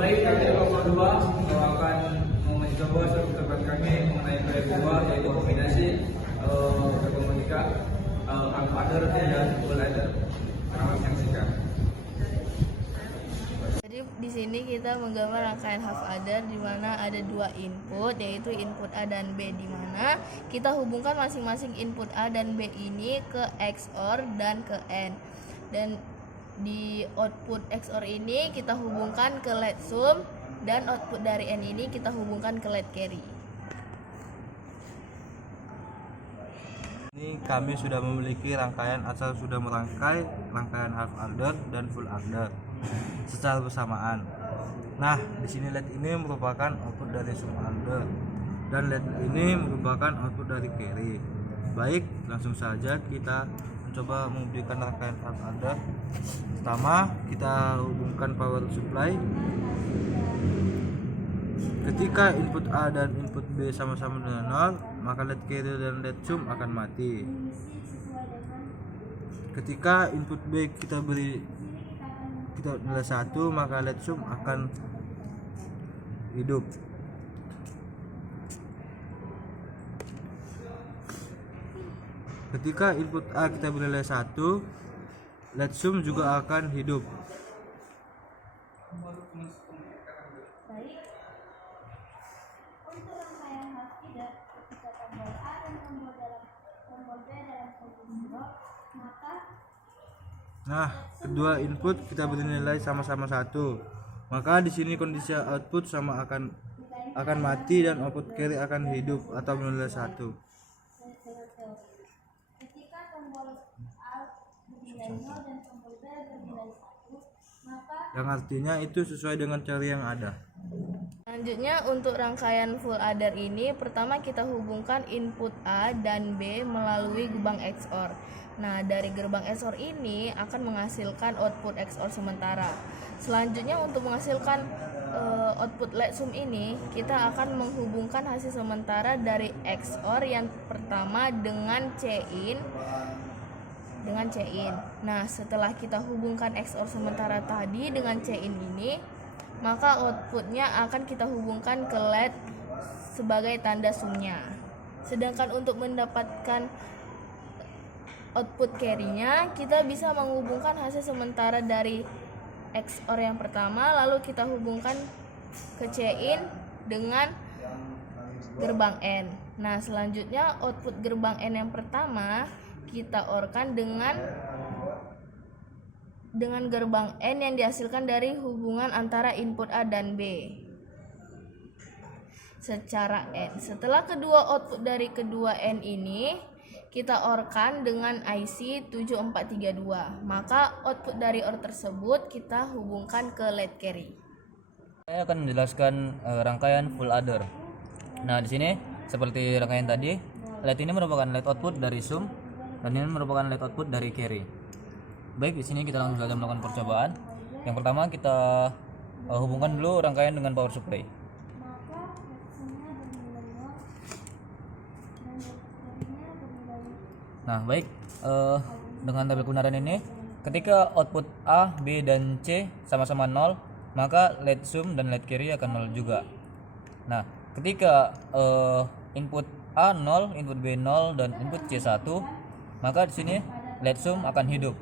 Baik, kami kelompok 2 akan mencoba sertifikat kami mengenai proyek 2 yaitu kombinasi matematika half adder dan full adder. Selamat menyaksikan. Jadi di sini kita menggambar rangkaian half adder di mana ada dua input, yaitu input A dan B, di mana kita hubungkan masing-masing input A dan B ini ke XOR dan ke AND. Dan di output XOR ini kita hubungkan ke let sum, dan output dari AND ini kita hubungkan ke let carry. Ini kami sudah memiliki rangkaian asal sudah merangkai rangkaian half adder dan full adder secara bersamaan. Nah, di sini let ini merupakan output dari sum adder dan let ini merupakan output dari carry. Baik, langsung saja kita mencoba memberikan rangkaian half adder. Pertama, kita hubungkan power supply. Ketika input A dan input B sama-sama dengan 0, maka let carry dan let sum akan mati. Ketika input B kita beri nilai 1, maka let sum akan hidup. Ketika input A kita beri nilai 1, let sum juga akan hidup. Baik, untuk rangkaian half adder, ketika tombol A dan tombol B dalam posisi lock, maka kedua input kita beri nilai sama-sama 1. Maka di sini kondisi output sama akan mati dan output carry akan hidup atau bernilai 1. ketika tombol A bernilai 0 dan tombol B bernilai 1, maka Yang artinya itu sesuai dengan cara yang ada. Selanjutnya untuk rangkaian full adder ini, pertama kita hubungkan input A dan B melalui gerbang XOR. Nah, dari gerbang XOR ini akan menghasilkan output XOR sementara. Selanjutnya untuk menghasilkan output let sum ini, kita akan menghubungkan hasil sementara dari XOR yang pertama dengan C-in. Nah, setelah kita hubungkan XOR sementara tadi dengan C-in ini, maka outputnya akan kita hubungkan ke let sebagai tanda sumnya. Sedangkan untuk mendapatkan output carry-nya, kita bisa menghubungkan hasil sementara dari XOR yang pertama, lalu kita hubungkan ke C-in dengan gerbang N. Nah, selanjutnya output gerbang N yang pertama kita OR-kan dengan gerbang N yang dihasilkan dari hubungan antara input A dan B secara N. Setelah kedua output dari kedua N ini kita OR-kan dengan IC 7432, maka output dari OR tersebut kita hubungkan ke let carry. Saya akan menjelaskan rangkaian full adder. Nah, di sini seperti rangkaian tadi, let ini merupakan let output dari sum dan ini merupakan let output dari carry. Baik, di sini kita langsung saja melakukan percobaan. Yang pertama kita hubungkan dulu rangkaian dengan power supply. Nah, baik, dengan tabel kebenaran ini, ketika output A, B, dan C sama-sama 0, maka let sum dan let carry akan 0 juga. Nah, ketika input A 0, input B 0, dan input C 1, maka di sini let sum akan hidup.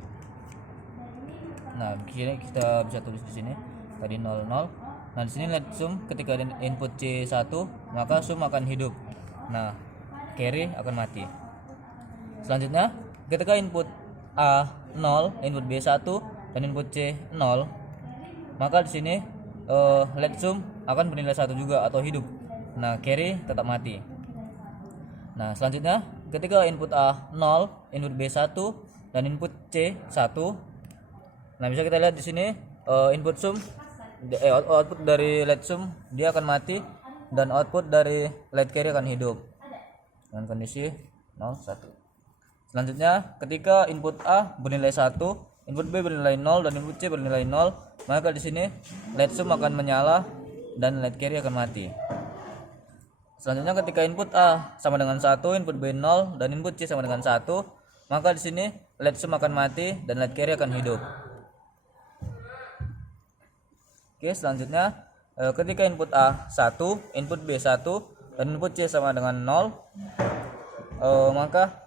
Nah, kini kita bisa tulis di sini tadi 0 0. Nah, di sini let sum ketika input C 1, maka sum akan hidup. Nah, carry akan mati. Selanjutnya, ketika input A 0, input B 1, dan input C 0, maka di sini let sum akan bernilai 1 juga atau hidup. Nah, carry tetap mati. Nah, selanjutnya ketika input A 0, input B 1, dan input C 1, nah bisa kita lihat di sini input sum output dari let sum dia akan mati dan output dari let carry akan hidup dengan kondisi 0 1. Selanjutnya, ketika input A bernilai 1, input B bernilai 0, dan input C bernilai 0, maka di sini let sum akan menyala dan let carry akan mati. Selanjutnya, ketika input A sama dengan 1, input B 0, dan input C sama dengan 1, maka di sini let sum akan mati dan let carry akan hidup. Oke, selanjutnya ketika input A 1, input B 1, dan input C sama dengan 0, maka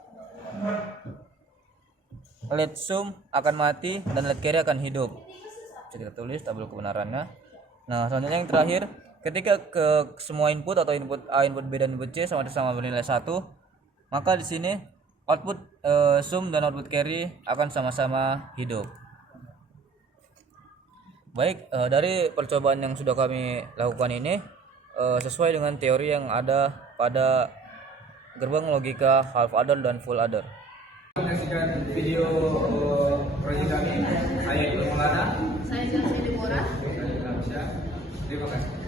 let sum akan mati dan let carry akan hidup. Bisa kita tulis tabel kebenarannya. Nah, selanjutnya yang terakhir, ketika ke semua input atau input A, input B, dan input C sama-sama bernilai 1, maka di sini output sum dan output carry akan sama-sama hidup. Baik, dari percobaan yang sudah kami lakukan ini sesuai dengan teori yang ada pada gerbang logika half adder dan full adder. Menyaksikan video proyek kami. Saya Ibnu Maulana. Saya Chelsea Deborah. Saya Ilham Syah. Terima kasih.